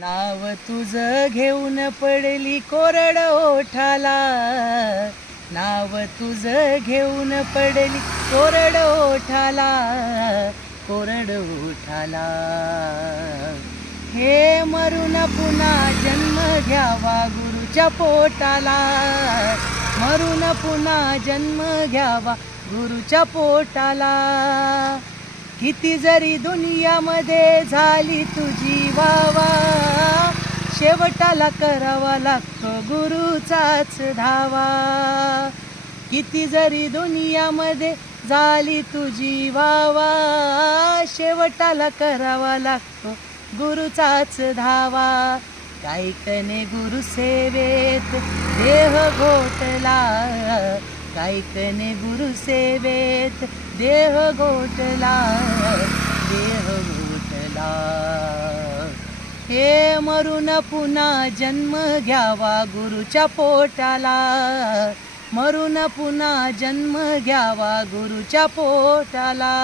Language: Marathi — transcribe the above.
नाव तुझं घेऊन पडली कोरड ओठाला, नाव तुझं घेऊन पडली कोरड ओठाला, कोरड ओठाला. हे मरून पुन्हा जन्म घ्यावा गुरुच्या पोटाला, मरून पुन्हा जन्म घ्यावा गुरुच्या पोटाला. किती जरी दुनियामध्ये झाली तुझी वावा, शेवटाला करावा लागतो गुरुचाच धावा. किती जरी दुनियामध्ये झाली तुझी वावा, शेवटाला करावा लागतो गुरुचाच धावा. कायकने गुरु सेवेत देह घोटला, कायकने गुरु सेवेत देह घोटला, देह घोटला. हे मरून पुन्हा जन्म घ्यावा गुरुच्या पोटाला, मरून पुन्हा जन्म घ्यावा गुरुच्या पोटाला.